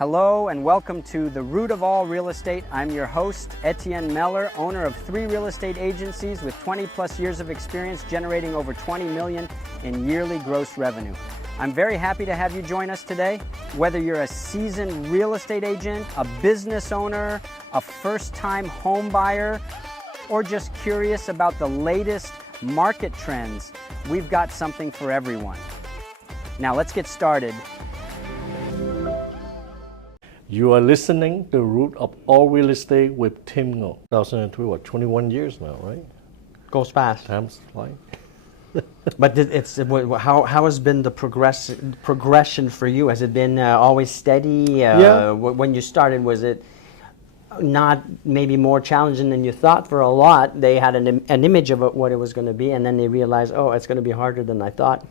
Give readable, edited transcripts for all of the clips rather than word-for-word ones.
Hello and welcome to The Root of All Real Estate. I'm your host, Etienne Mellor, owner of 3 real estate agencies with 20 plus years of experience generating over 20 million in yearly gross revenue. I'm very happy to have you join us today. Whether you're a seasoned real estate agent, a business owner, a first-time home buyer, or just curious about the latest market trends, we've got something for everyone. Now let's get started. You are listening to The Root of All Real Estate with Tim Ngo. 2002, 21 years now, right? Goes fast. Time's flying. But how has been the progression for you? Has it been always steady? Yeah. When you started, was it not maybe more challenging than you thought? For a lot, they had an image of what it was going to be, and then they realized, oh, it's going to be harder than I thought.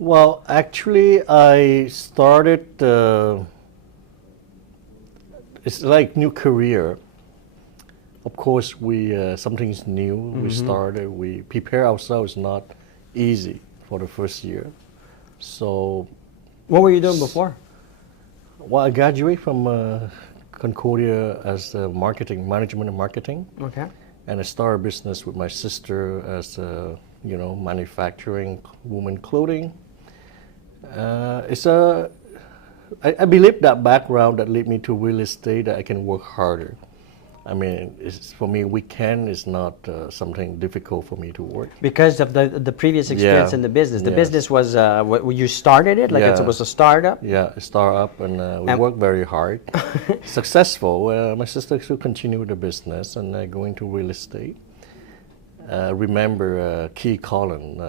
Well, actually, I started... it's like new career. Of course, something's new. Mm-hmm. We started. We prepare ourselves. Not easy for the first year. So, what were you doing before? Well, I graduated from Concordia as management and marketing. Okay. And I started a business with my sister as manufacturing women clothing. I believe that background that led me to real estate, that I can work harder. I mean, for me, weekend is not something difficult for me to work. Because of the previous experience in the business. The business was, you started it? Like it was a startup? Yeah, a startup, and we worked very hard. Successful. My sister still continued with the business and go into real estate. Remember, Key Collin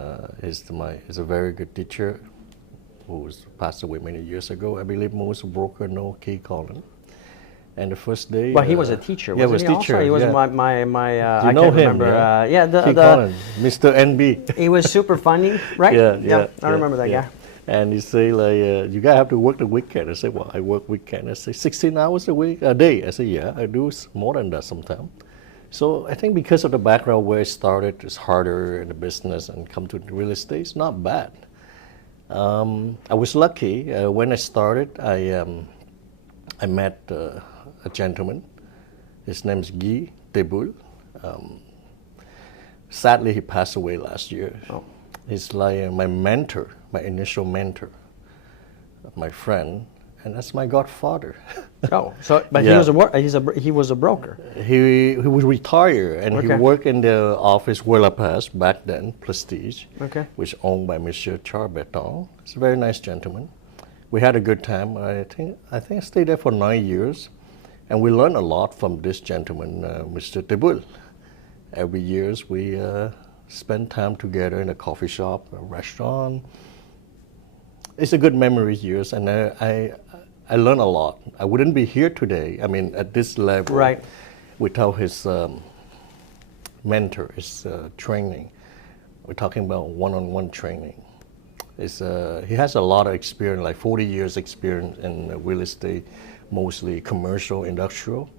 is a very good teacher, who passed away many years ago. I believe most brokers know Key Collin. And the first day... Well, he was a teacher, wasn't he? Teacher, also? He was yeah. I know can't him, remember. Key Collin, Mr. NB. He was super funny, right? Yeah. I remember that guy. And he say like, you guys have to work the weekend. I say, well, I work weekend. I say, 16 hours a day. I say, yeah, I do more than that sometimes. So I think because of the background where I started, it's harder in the business and come to real estate, it's not bad. I was lucky. When I started, I met a gentleman. His name is Thibault. Sadly, he passed away last year. Oh. He's like my mentor, my initial mentor, my friend, and that's my godfather. Oh, but he was a broker. He was retired and he worked in the office Pass back then, Prestige, which owned by Monsieur Charbeton. He's a very nice gentleman. We had a good time. I think I stayed there for 9 years, and we learned a lot from this gentleman, Mr. Thibault. Every year we spend time together in a coffee shop, a restaurant. It's a good memory years, and I learned a lot. I wouldn't be here today, I mean, at this level, without his mentor, his training. We're talking about one-on-one training. He has a lot of experience, like 40 years experience in real estate, mostly commercial, industrial.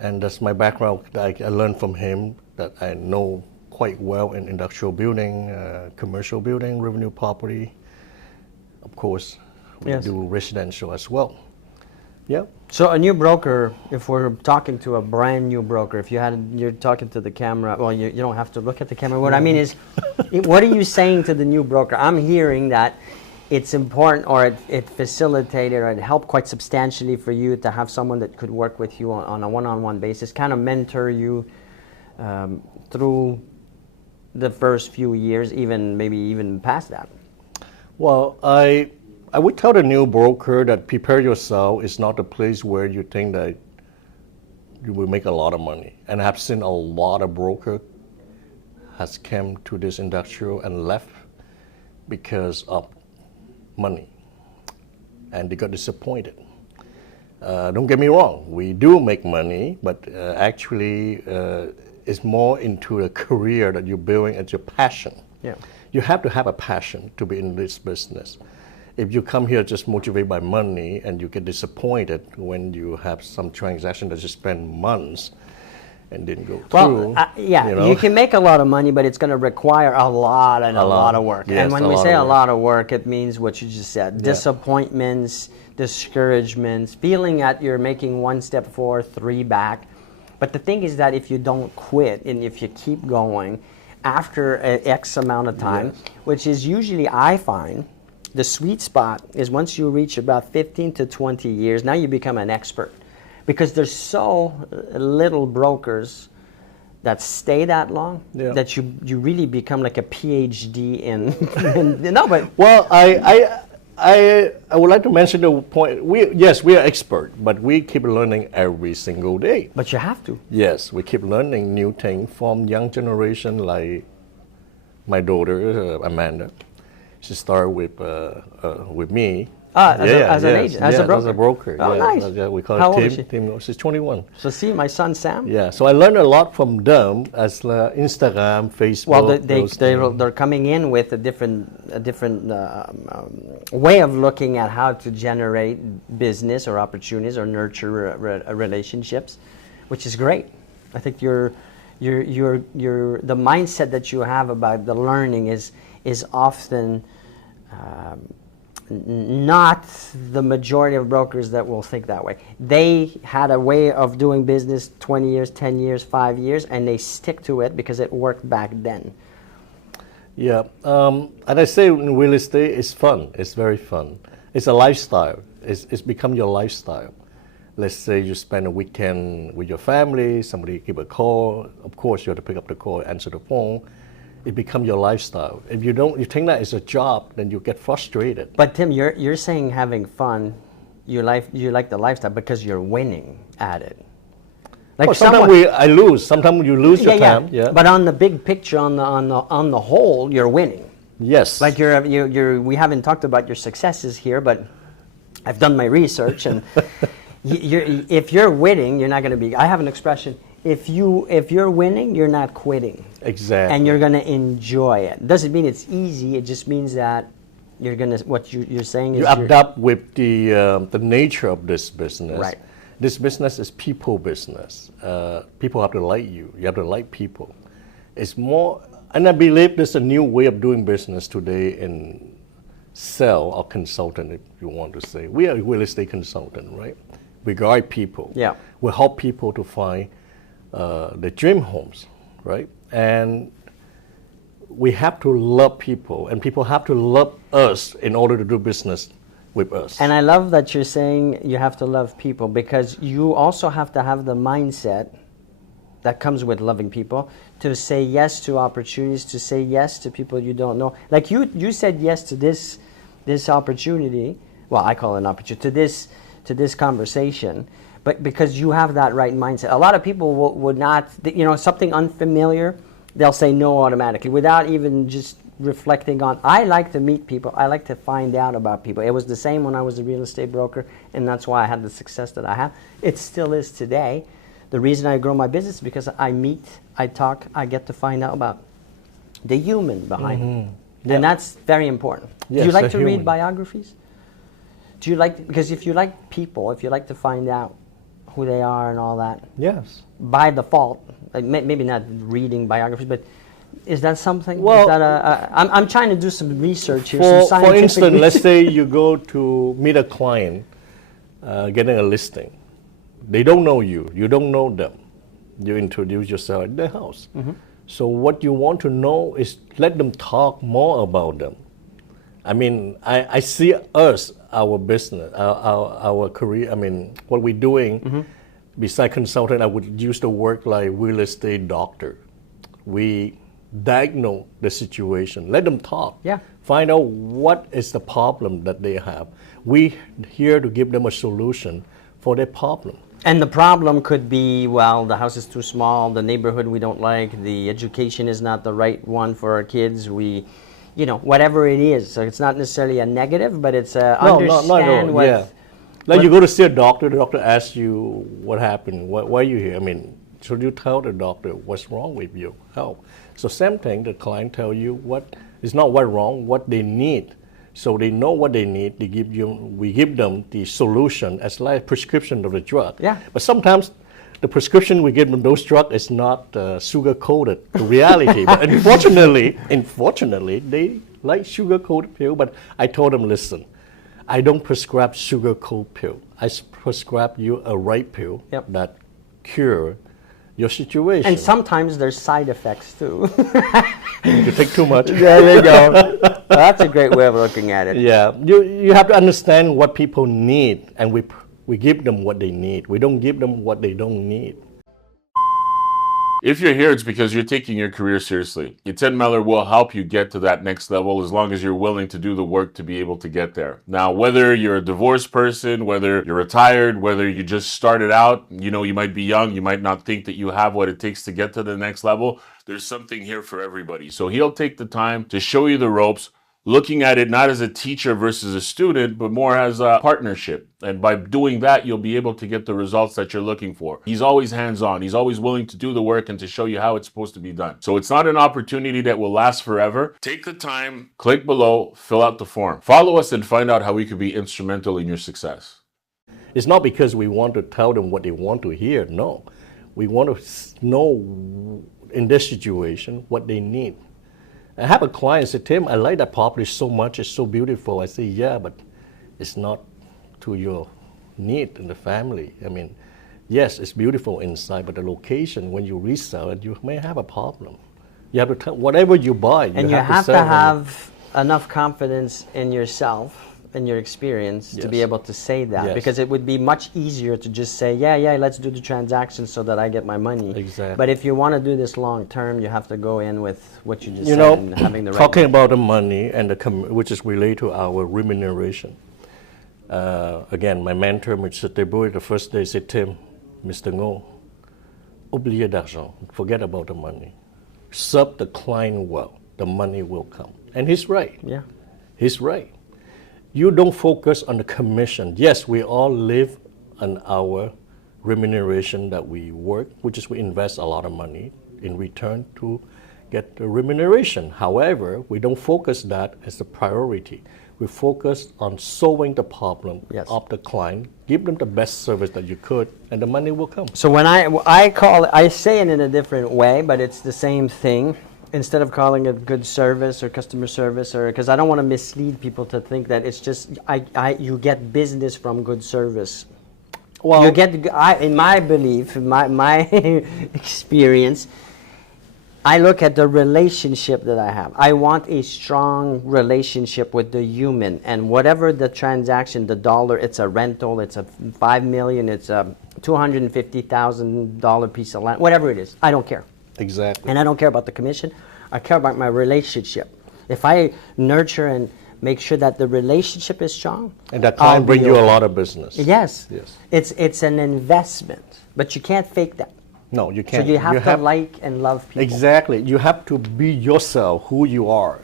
And that's my background. I learned from him that I know quite well in industrial building, commercial building, revenue property. Of course, we do residential as well. Yeah. So a new broker, if we're talking to a brand new broker, you're talking to the camera, well, you don't have to look at the camera. What I mean is, what are you saying to the new broker? I'm hearing that it's important, or it facilitated, or it helped quite substantially for you to have someone that could work with you on a one-on-one basis, kind of mentor you through the first few years, maybe even past that. Well, I would tell the new broker that prepare yourself is not a place where you think that you will make a lot of money. And I've seen a lot of broker has come to this industrial and left because of money, and they got disappointed. Don't get me wrong, we do make money, but actually it's more into a career that you're building as your passion. Yeah. You have to have a passion to be in this business. If you come here just motivated by money and you get disappointed when you have some transaction that you spend months, and didn't go Well, through. you can make a lot of money, but it's going to require a lot of work. Yes, and when we say a lot of work, it means what you just said: disappointments, discouragements, feeling that you're making one step forward, three back. But the thing is that if you don't quit and if you keep going, after X amount of time, which is usually, I find, the sweet spot is once you reach about 15 to 20 years, now you become an expert. Because there's so little brokers that stay that long that you really become like a PhD in. Well, I would like to mention the point. We are expert, but we keep learning every single day. But you have to. Yes, we keep learning new things from young generation, like my daughter Amanda. She started with me. As an agent, as a broker. As a broker. Oh, nice. We call How her old is she? Tim Ngo. She's 21. So see, my son Sam. Yeah, so I learned a lot from them as Instagram, Facebook. Well, they're coming in with a different way of looking at how to generate business or opportunities or nurture relationships, which is great. I think the mindset that you have about the learning is often not the majority of brokers that will think that way. They had a way of doing business 20 years, 10 years, 5 years, and they stick to it because it worked back then. Yeah, and I say in real estate, it's fun. It's very fun. It's a lifestyle. It's become your lifestyle. Let's say you spend a weekend with your family, somebody give a call. Of course, you have to pick up the call, answer the phone. It becomes your lifestyle. If you think that is a job, then you get frustrated. But Tim, you're saying having fun, you like the lifestyle because you're winning at it. Like sometimes I lose. Sometimes you lose your time. Yeah. But on the big picture, on the whole, you're winning. Yes. Like we haven't talked about your successes here, but I've done my research, and if you're winning, you're not going to be. I have an expression. If you're winning, you're not quitting. Exactly. And you're going to enjoy it. Doesn't mean it's easy. It just means that you're going to. What you're saying is you adapt with the nature of this business. Right. This business is people business. People have to like you. You have to like people. It's more, and I believe there's a new way of doing business today in sell or consultant, if you want to say. We are a real estate consultant, right? We guide people. Yeah. We help people to find the dream homes, right? And we have to love people, and people have to love us in order to do business with us. And I love that you're saying you have to love people, because you also have to have the mindset that comes with loving people to say yes to opportunities, to say yes to people you don't know. Like you said yes to this opportunity. Well, I call it an opportunity, to this conversation. But because you have that right mindset. A lot of people would not, something unfamiliar, they'll say no automatically without even just reflecting on. I like to meet people. I like to find out about people. It was the same when I was a real estate broker, and that's why I had the success that I have. It still is today. The reason I grow my business is because I meet, I talk, I get to find out about the human behind it. Yeah. And that's very important. Yes, Do you like to human. read biographies? Do you like, because if you like people, if you like to find out who they are and all that, Yes. by default, like maybe not reading biographies, but is that something? Well, is that I'm trying to do some research here. For instance, let's say you go to meet a client, getting a listing. They don't know you. You don't know them. You introduce yourself at their house. Mm-hmm. So what you want to know is let them talk more about them. I mean, I see us, our business, our career, I mean, what we're doing, mm-hmm. Besides consultant, I would use the word like real estate doctor. We diagnose the situation, let them talk. Yeah. Find out what is the problem that they have. We're here to give them a solution for their problem. And the problem could be, well, the house is too small, the neighborhood we don't like, the education is not the right one for our kids, whatever it is. So it's not necessarily a negative, but it's understand what... Yeah. Like you go to see a doctor, the doctor asks you what happened, why are you here? I mean, should you tell the doctor what's wrong with you? Help. So same thing, the client tell you what is not what's wrong, what they need. So they know what they need. We give them the solution as like prescription of the drug. Yeah. But sometimes the prescription we give them, those drugs, is not sugar-coated to reality. But unfortunately, they like sugar-coated pill. But I told them, listen, I don't prescribe sugar-coated pill. I prescribe you a right pill that cure your situation. And sometimes there's side effects too. You take too much. There you go. That's a great way of looking at it. Yeah, you have to understand what people need, and we give them what they need. We don't give them what they don't need. If you're here, it's because you're taking your career seriously. Etienne Mellor will help you get to that next level as long as you're willing to do the work to be able to get there. Now, whether you're a divorced person, whether you're retired, whether you just started out, you might be young, you might not think that you have what it takes to get to the next level, there's something here for everybody. So he'll take the time to show you the ropes, looking at it not as a teacher versus a student, but more as a partnership. And by doing that, you'll be able to get the results that you're looking for. He's always hands-on. He's always willing to do the work and to show you how it's supposed to be done. So it's not an opportunity that will last forever. Take the time, click below, fill out the form. Follow us and find out how we could be instrumental in your success. It's not because we want to tell them what they want to hear. No, we want to know in this situation what they need. I have a client say, Tim, I like that property so much, it's so beautiful. I say, yeah, but it's not to your need in the family. I mean, yes, it's beautiful inside, but the location, when you resell it, you may have a problem. You have to tell, whatever you buy, you have to have enough confidence in yourself, in your experience, to be able to say that. Because it would be much easier to just say, yeah, let's do the transaction so that I get my money. Exactly. But if you want to do this long term, you have to go in with what you just said and having the right. Talking about the money and which is related to our remuneration. Again, my mentor, Mr. Thibault, the first day said, Tim, Mr. Ngo, oubliez d'argent, forget about the money. Serve the client well, the money will come. And he's right. Yeah. He's right. You don't focus on the commission. Yes, we all live on our remuneration that we work, which is we invest a lot of money in return to get the remuneration. However, we don't focus that as a priority. We focus on solving the problem of the client, give them the best service that you could, and the money will come. So when I say it in a different way, but it's the same thing. Instead of calling it good service or customer service, or because I don't want to mislead people to think that it's just you get business from good service. Well, you get in my belief, in my experience, I look at the relationship that I have. I want a strong relationship with the human, and whatever the transaction, the dollar, it's a rental, it's a $5 million, it's a $250,000 piece of land, whatever it is, I don't care. Exactly. And I don't care about the commission. I care about my relationship. If I nurture and make sure that the relationship is strong, and that client bring you a lot of business. Yes. It's an investment, but you can't fake that. No, you can't. So you have to like and love people. Exactly. You have to be yourself, who you are.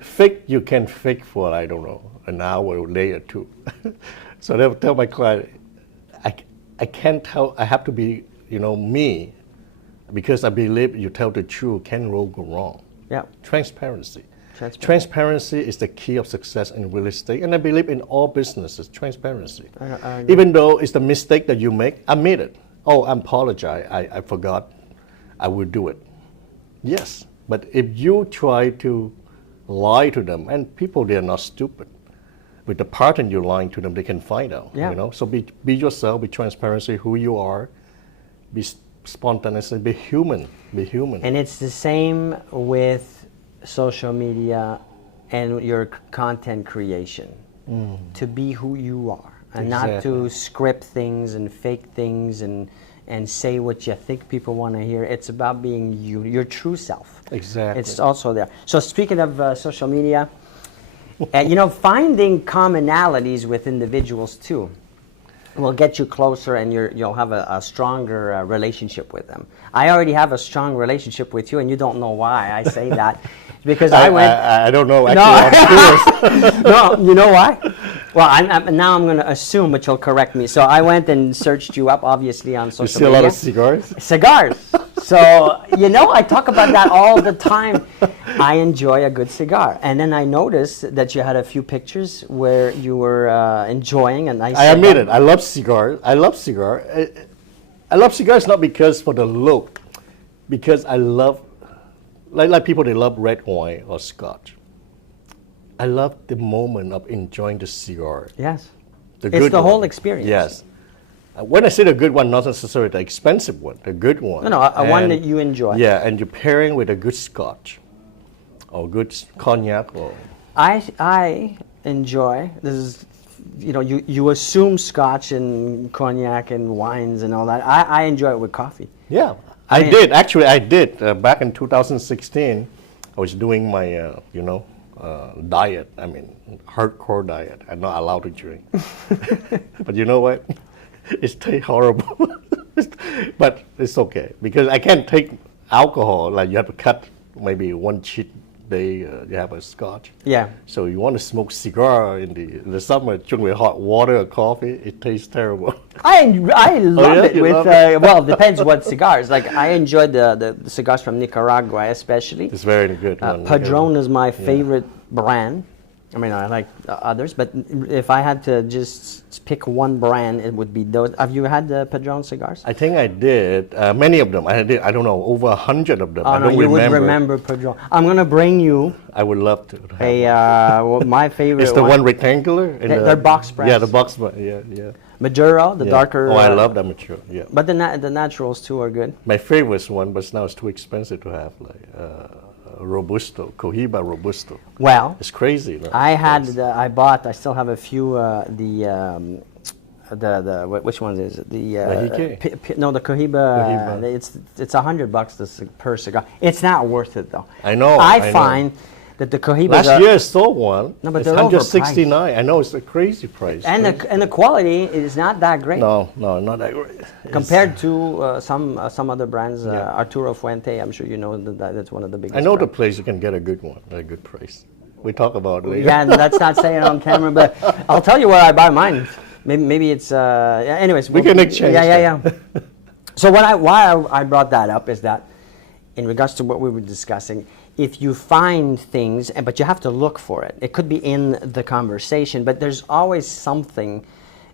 Fake, you can fake for, I don't know, an hour or day or two. So I tell my client, I can't tell, I have to be, me. Because I believe you tell the truth, can't go wrong. Yeah. Transparency. Transparency is the key of success in real estate, and I believe in all businesses, transparency. Even though it's the mistake that you make, admit it. Oh, I apologize, I forgot, I will do it. Yes, but if you try to lie to them, and people, they're not stupid. With the pattern you're lying to them, they can find out. So be yourself, be transparency, who you are, be spontaneous, be human. And it's the same with social media and your content creation. To be who you are, and not to script things and fake things and say what you think people want to hear. It's about being you, your true self. Exactly. It's also there. So speaking of social media, finding commonalities with individuals too will get you closer, and you'll have a stronger relationship with them. I already have a strong relationship with you, and you don't know why I say that. Because I don't know. Actually, I'm curious. No, you know why? Well, now I'm going to assume, but you'll correct me. So I went and searched you up, obviously, on social media. You see a lot of cigars? Cigars. So, I talk about that all the time. I enjoy a good cigar. And then I noticed that you had a few pictures where you were enjoying a nice cigar. I admit it. I love cigars. I I love cigars not because for the look, because I love, like people, they love red wine or scotch. I love the moment of enjoying the cigar. Yes. The It's the one. whole experience. Yes. When I say the good one, not necessarily the expensive one, the good one. No, a one that you enjoy. Yeah, and you're pairing with a good scotch or good cognac. Or I enjoy, this is, you assume scotch and cognac and wines and all that. I enjoy it with coffee. yeah, I did. Actually, I did. Back in 2016, I was doing my, diet. I mean, hardcore diet. I'm not allowed to drink. But you know what? It tastes horrible. But it's okay because I can't take alcohol. Like you have to cut maybe one cheat day. You have a scotch. Yeah. So you want to smoke cigar in the summer, drink with hot water or coffee. It tastes terrible. I love yeah? it You with, love it? well, it depends what cigars. Like I enjoy the cigars from Nicaragua especially. It's very good. One. Padron is my favorite brand. I mean, I like others, but if I had to just pick one brand, it would be those. Have you had the Padron cigars? I think I did. Many of them. I did. I don't know, over 100 of them. Oh, I no, don't you remember. would remember Padron. I'm going to bring you I would love to. my favorite It's the one rectangular? They're box press. Yeah, the box press. Yeah. Maduro, the Yeah. darker. Oh, I love that mature. Yeah. But the naturals too are good. My favorite one, but now it's too expensive to have, like Robusto, Cohiba Robusto. Well, It's crazy. No? I still have a few, which ones is it? The Mahike? no, the Cohiba. It's $100 per cigar. It's not worth it though. I know. I find that the Cohibas Last year I saw one. No, but it's they're 169. I know it's a crazy price. and the quality is not that great. No, not that great. Compared to some other brands, Arturo Fuente, I'm sure you know that's one of the biggest. I know the brands. place you can get a good one at a good price. We talk about it later. Yeah, that's not saying on camera, but I'll tell you where I buy mine. Maybe it's. Anyways, We can exchange Yeah. So why I brought that up is that, in regards to what we were discussing, if you find things, but you have to look for it. It could be in the conversation, but there's always something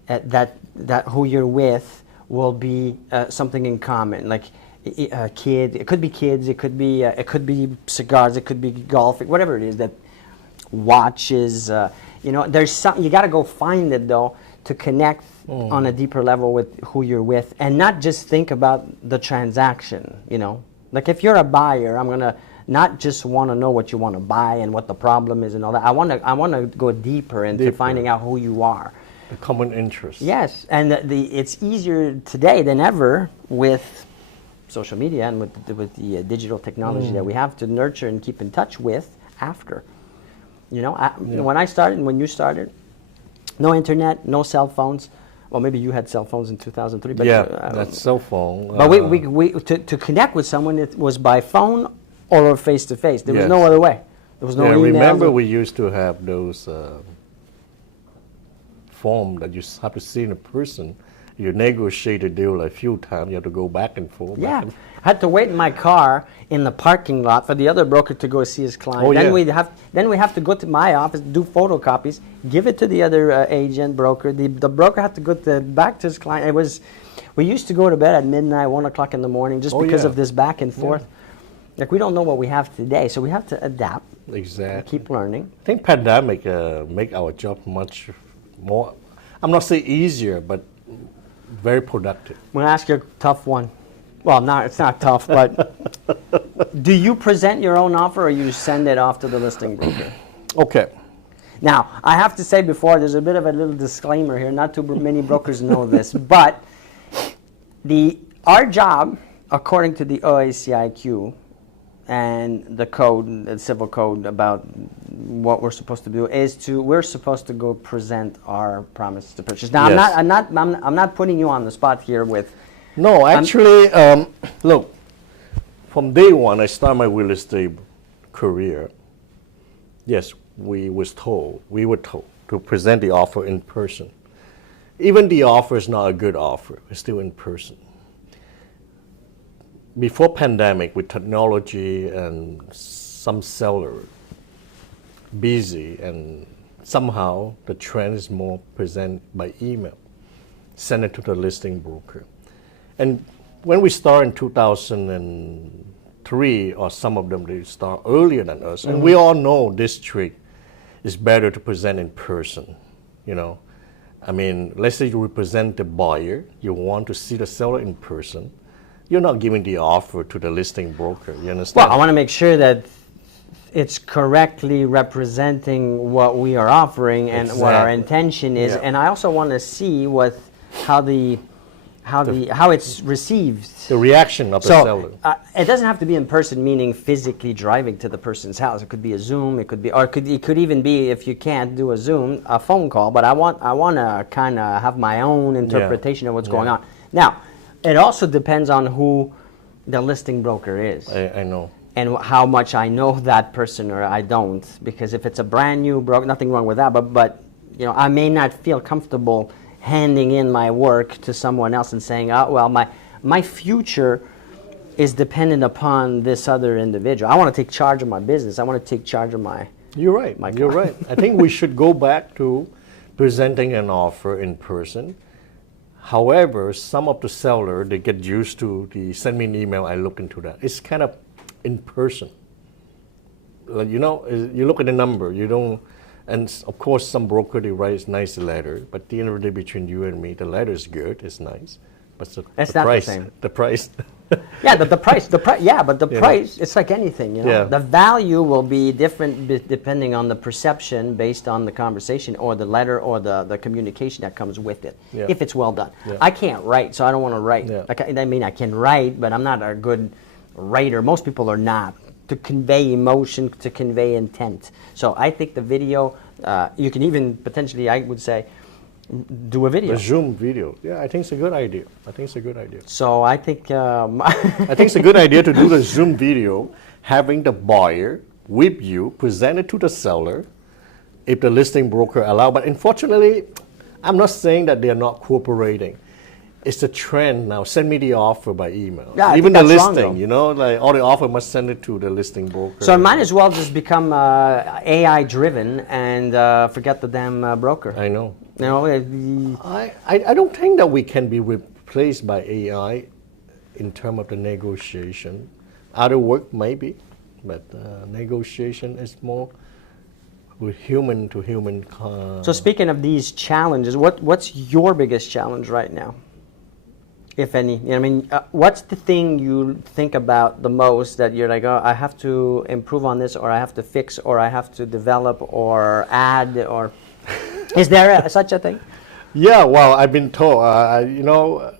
that who you're with will be something in common, like a kid. It could be kids. It could be cigars. It could be golf. Whatever it is, that watches. There's some. You got to go find it though to connect on a deeper level with who you're with, and not just think about the transaction. Like if you're a buyer, I'm gonna not just want to know what you want to buy and what the problem is and all that. I want to go deeper into finding out who you are. The common interest. Yes, and it's easier today than ever with social media and with the digital technology that we have to nurture and keep in touch with after. When I started and when you started, no internet, no cell phones. Well, maybe you had cell phones in 2003. But that's cell phone. But we to connect with someone, it was by phone or face to face. There was no other way. There was no emails. Remember we used to have those form that you have to see in a person. You negotiate a deal a few times. You have to go back and forth. Yeah, I had to wait in my car in the parking lot for the other broker to go see his client. Then we have to go to my office, do photocopies, give it to the other agent broker. The broker had to go back to his client. We used to go to bed at midnight, 1 o'clock in the morning, just because of this back and forth. Like we don't know what we have today, so we have to adapt. Exactly. Keep learning. I think pandemic make our job much more. I'm not saying easier, but very productive. I'm going to ask you a tough one. Well, it's not tough, but do you present your own offer or you send it off to the listing broker? Okay. Now, I have to say before, there's a bit of a little disclaimer here. Not too many brokers know this, but our job, according to the OACIQ and the code, the civil code about what we're supposed to do, we're supposed to go present our promise to purchase. Now, Yes. I'm not putting you on the spot here with. No, actually, look, from day one, I started my real estate career. Yes, we were told to present the offer in person. Even the offer is not a good offer, it's still in person. Before pandemic, with technology and some seller busy, and somehow the trend is more present by email, send it to the listing broker. And when we start in 2003, or some of them, they start earlier than us. And we all know this trick is better to present in person, you know. I mean, let's say you represent the buyer, you want to see the seller in person. You're not giving the offer to the listing broker, you understand? Well, I want to make sure that it's correctly representing what we are offering and what our intention is. Yeah. And I also want to see how it's received. The reaction of the seller. It doesn't have to be in person, meaning physically driving to the person's house. It could be a Zoom. It could be, or it could even be, if you can't do a Zoom, a phone call. But I want to kind of have my own interpretation of what's going on. Now, it also depends on who the listing broker is. I know. And how much I know that person or I don't. Because if it's a brand new broker, nothing wrong with that. But you know, I may not feel comfortable handing in my work to someone else and saying, oh, well, my future is dependent upon this other individual. I want to take charge of my business. I want to take charge of my... You're right. You're right. I think we should go back to presenting an offer in person. However, some of the seller, they get used to the send me an email, I look into that. It's kind of in person. Like, you know, you look at the number, you don't... And of course, some broker, they write a nice letter, but at the end of the day, between you and me, the letter is good, it's nice. But it's the not price, the same. The price. Yeah, the price, yeah, but the price, it's like anything, you know. Yeah. The value will be different depending on the perception based on the conversation or the letter or the communication that comes with it, if it's well done. Yeah. I can't write, so I don't want to write. Yeah. I mean, I can write, but I'm not a good writer. Most people are not. To convey emotion, to convey intent. So I think the video, you can even potentially, I would say, do a video. A Zoom video. Yeah, I think it's a good idea. So I think... I think it's a good idea to do the Zoom video, having the buyer with you, present it to the seller, if the listing broker allow. But unfortunately, I'm not saying that they are not cooperating. It's the trend now. Send me the offer by email. Yeah, even the listing, wrong, you know, like all the offer must send it to the listing broker. So it might as well just become AI driven and forget the damn broker. I know. You know, I don't think that we can be replaced by AI in terms of the negotiation. Other work maybe, but negotiation is more with human to human. So speaking of these challenges, what's your biggest challenge right now, if any? You know, I mean, what's the thing you think about the most that you're like, oh, I have to improve on this, or I have to fix, or I have to develop, or add, or is there such a thing? Yeah, well, I've been told, you know,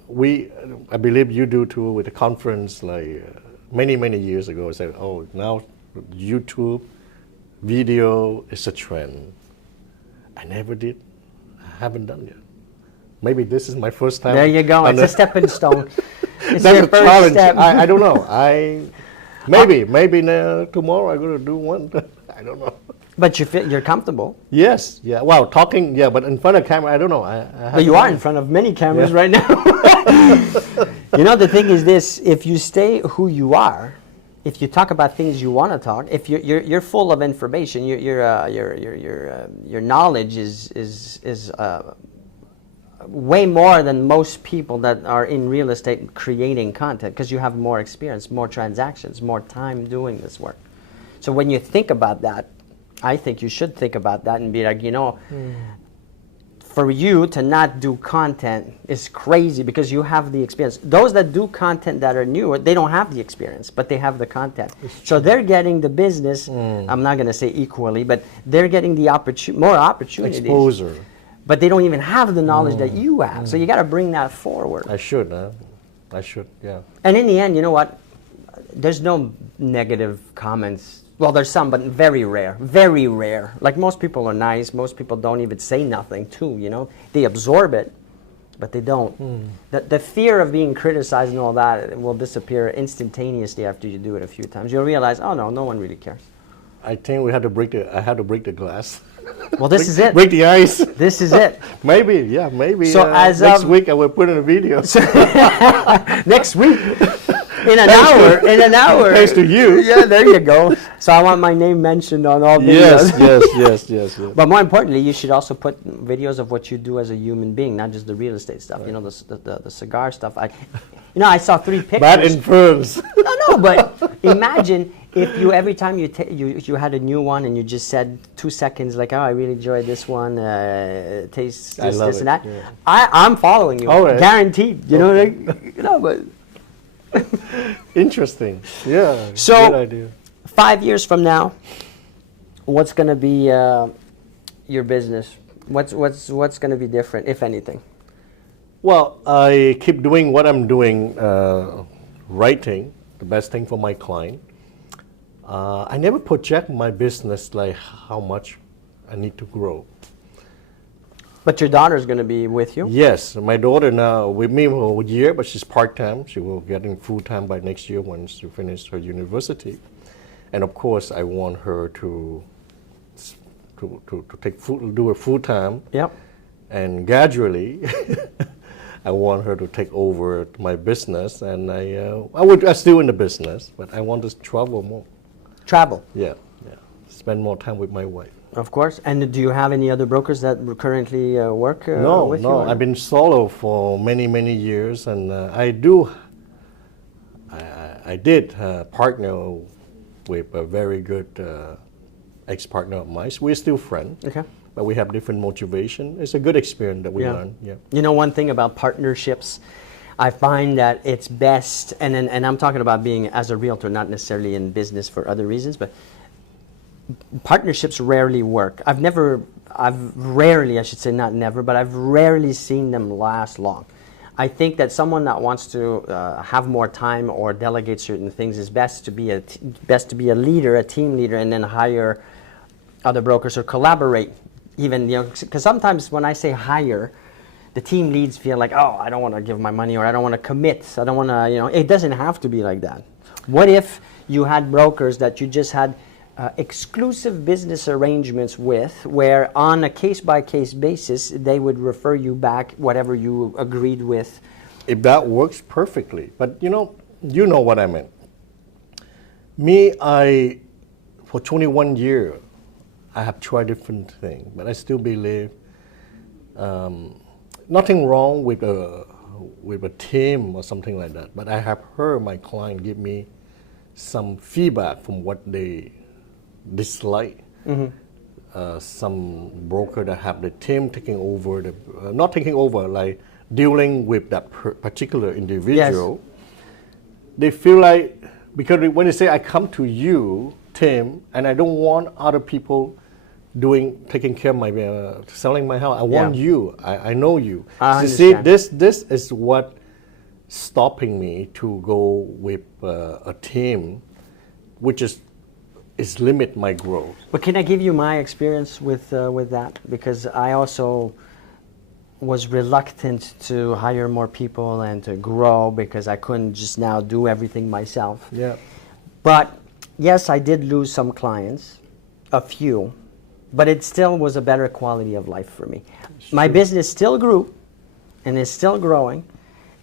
I believe you do too, with the conference like many years ago, said, oh, now YouTube video is a trend. I never did. I haven't done yet. Maybe this is my first time. There you go. It's a stepping stone. It's That's your a first challenge. step. I don't know. Maybe tomorrow I'm going to do one. I don't know. But you're comfortable. Yes. Yeah. Well, talking. Yeah, but in front of camera, I don't know. But you are in front of many cameras right now. You know, the thing is this: if you stay who you are, if you talk about things you want to talk, if you're full of information, your knowledge is way more than most people that are in real estate creating content, because you have more experience, more transactions, more time doing this work. So when you think about that, I think you should think about that and be like, you know, for you to not do content is crazy because you have the experience. Those that do content that are new, they don't have the experience, but they have the content. So they're getting the business, I'm not going to say equally, but they're getting the more opportunities. Exposure. But they don't even have the knowledge that you have. So you got to bring that forward. I should, yeah. And in the end, you know what? There's no negative comments. Well, there's some, but very rare. Very rare. Like, most people are nice. Most people don't even say nothing, too, you know? They absorb it, but they don't. The fear of being criticized and all that will disappear instantaneously after you do it a few times. You'll realize, oh, no one really cares. I think I had to break the glass. Well, this is it. Break the ice. This is it. Maybe. So as next week I will put in a video. Next week? In an hour. Thanks to you. Yeah, there you go. So I want my name mentioned on all videos. Yes. But more importantly, you should also put videos of what you do as a human being, not just the real estate stuff. Right. You know, the cigar stuff. You know, I saw 3 pictures. Bad influence. No, but imagine if you every time you had a new one and you just said 2 seconds like, oh, I really enjoyed this one, tastes this and that. Yeah. I'm following you, guaranteed. You know, like, you know, but Interesting. Yeah. So, good idea. 5 years from now, what's going to be your business? What's going to be different, if anything? Well, I keep doing what I'm doing, writing, the best thing for my client. I never project my business like how much I need to grow. But your daughter's going to be with you? Yes, my daughter now with me for a year, but she's part-time. She will get in full-time by next year once she finishes her university. And of course, I want her to do it full-time. Yep. And gradually, I want her to take over my business. And I'm still in the business, but I want to travel more. Travel? Yeah. Spend more time with my wife. Of course. And do you have any other brokers that currently work with you? No. I've been solo for many years, and I did partner with a very good ex-partner of mine. We're still friends. Okay. But we have different motivation. It's a good experience that we learn. Yeah. You know, one thing about partnerships, I find that it's best, and I'm talking about being as a realtor, not necessarily in business for other reasons, but partnerships rarely work. I've rarely seen them last long. I think that someone that wants to have more time or delegate certain things is best to be a leader, a team leader, and then hire other brokers or collaborate. Even, you know, because sometimes when I say hire, the team leads feel like, oh, I don't want to give my money, or I don't want to commit. I don't want to, you know. It doesn't have to be like that. What if you had brokers that you just had exclusive business arrangements with, where on a case-by-case basis, they would refer you back whatever you agreed with? If that works perfectly. But you know what I meant. Me, for 21 years, I have tried different things, but I still believe nothing wrong with a team or something like that. But I have heard my client give me some feedback from what they dislike. Some broker that have the team taking over not taking over, like dealing with that particular individual. Yes. They feel like, because when they say I come to you, Tim, and I don't want other people taking care of my selling my house. I want you. I know you. You see, this is what stopping me to go with a team, which is limit my growth. But can I give you my experience with that? Because I also was reluctant to hire more people and to grow because I couldn't just now do everything myself. Yeah. But yes, I did lose some clients, a few, but it still was a better quality of life for me. My business still grew and is still growing,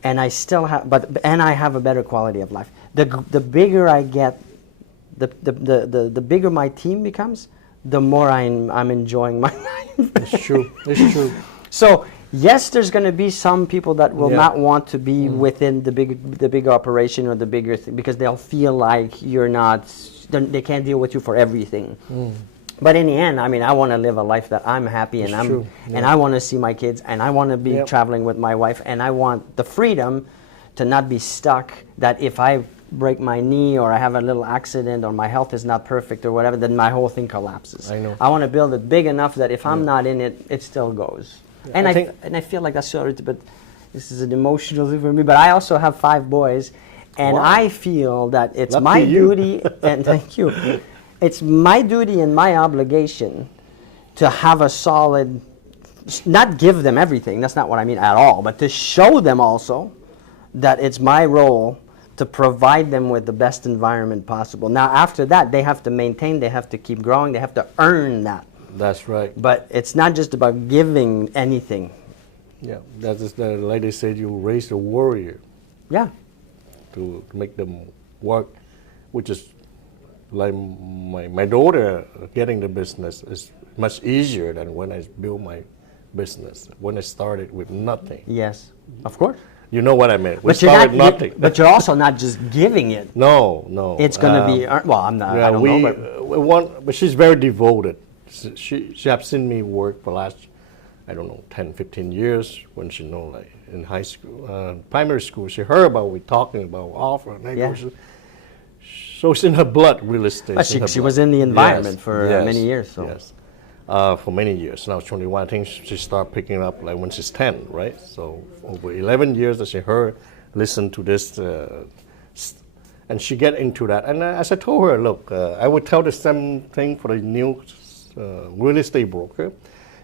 and I still have, and I have a better quality of life. The bigger I get, the bigger my team becomes, the more I'm enjoying my life. It's true. It's true. So yes, there's going to be some people that will not want to be within the big operation or the bigger thing, because they'll feel like they can't deal with you for everything. But in the end, I mean, I want to live a life that I'm happy, and and I want to see my kids, and I want to be traveling with my wife, and I want the freedom to not be stuck, that if I break my knee or I have a little accident or my health is not perfect or whatever, then my whole thing collapses. I know. I want to build it big enough that if I'm not in it, it still goes. And I feel like that's sort of, but this is an emotional thing for me. But I also have 5 boys, and I feel that it's my duty, and thank you, it's my duty and my obligation to have a solid, not give them everything, that's not what I mean at all, but to show them also that it's my role to provide them with the best environment possible. Now, after that, they have to maintain, they have to keep growing, they have to earn that. That's right. But it's not just about giving anything. Yeah, that is the lady said, you raise a warrior. Yeah. To make them work, which is like my daughter getting the business is much easier than when I built my business, when I started with nothing. Yes, of course. You know what I mean? We But you're started not. nothing. But you're also not just giving it. No. It's going to be. Well, I'm not. Yeah, I don't know. we want, but she's very devoted. She have seen me work for last, I don't know, 10, 15 years when she know, like in high school, primary school. She heard about we talking about offer. So it's in her blood, real estate. But she was in the environment for many years. So. Yes. For many years. Now 21, I think she started picking up like when she's 10, right? So over 11 years that she heard, listen to this, and she get into that. And as I told her, look, I would tell the same thing for the new real estate broker.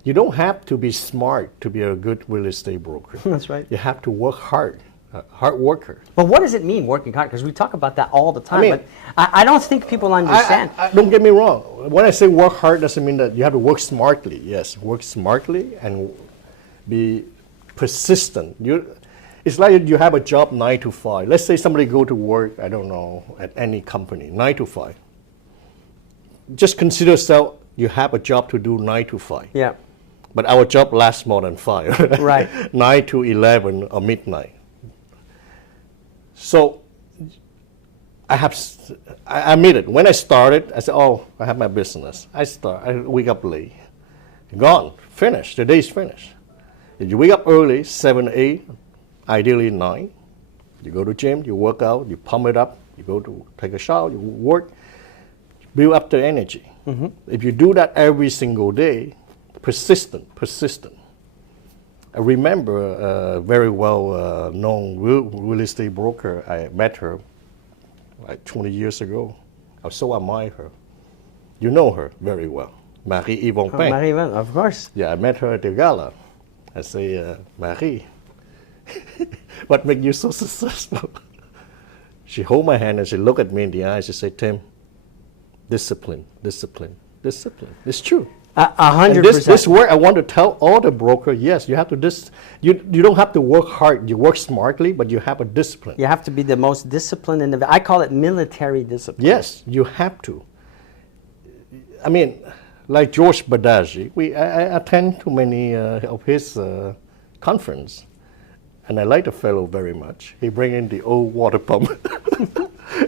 You don't have to be smart to be a good real estate broker. That's right. You have to work hard. Hard worker. But what does it mean, working hard? Because we talk about that all the time. I mean, but I don't think people understand. Don't get me wrong. When I say work hard, doesn't mean that you have to work smartly. Yes, work smartly and be persistent. It's like you have a job 9 to 5. Let's say somebody go to work, I don't know, at any company, 9 to 5. Just consider yourself, you have a job to do 9 to 5. Yeah. But our job lasts more than 5. Right. 9 to 11 or midnight. So I admit it. When I started, I said, oh, I have my business. I wake up late. Gone. Finished. The day's finished. You wake up early, 7, 8, ideally 9. You go to gym, you work out, you pump it up, you go to take a shower, you work, build up the energy. Mm-hmm. If you do that every single day, persistent. I remember a very well known real estate broker. I met her like 20 years ago. I so admire her. You know her very well, Marie-Yvonne Peng. Marie-Yvonne, of course. Yeah, I met her at the gala. I say, Marie, what makes you so successful? She hold my hand and she looked at me in the eyes. She said, Tim, discipline. It's true. 100%. This work, I want to tell all the brokers, yes, you have to you don't have to work hard. You work smartly, but you have a discipline. You have to be the most disciplined, I call it military discipline. Yes, you have to. I mean, like George Badaji, I attend to many of his conference, and I like the fellow very much. He bring in the old water pump.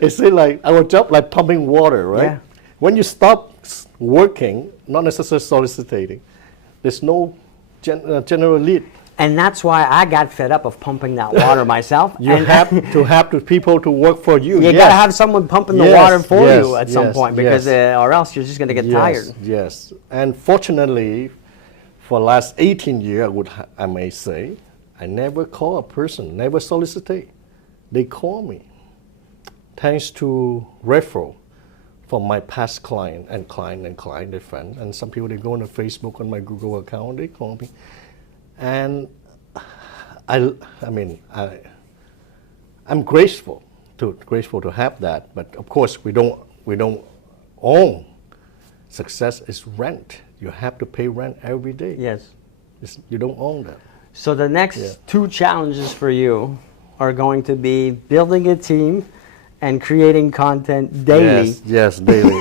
It's like our job like pumping water, right? Yeah. When you stop working, not necessarily soliciting, there's no general lead. And that's why I got fed up of pumping that water myself. You have to have the people to work for you. You got to have someone pumping the water for you at some point, because or else you're just going to get tired. Yes, and fortunately, for the last 18 years, I may say, I never call a person, never solicitate. They call me, thanks to referral from my past client, their friend, and some people, they go on the Facebook, on my Google account, they call me. And I'm grateful to have that, but of course we don't own. Success is rent. You have to pay rent every day. Yes. You don't own that. So the next 2 challenges for you are going to be building a team and creating content daily. Yes, daily.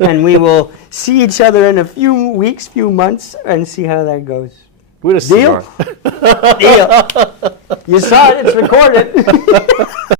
And we will see each other in a few weeks, few months, and see how that goes. With a cigar. Deal? Deal. You saw it, it's recorded.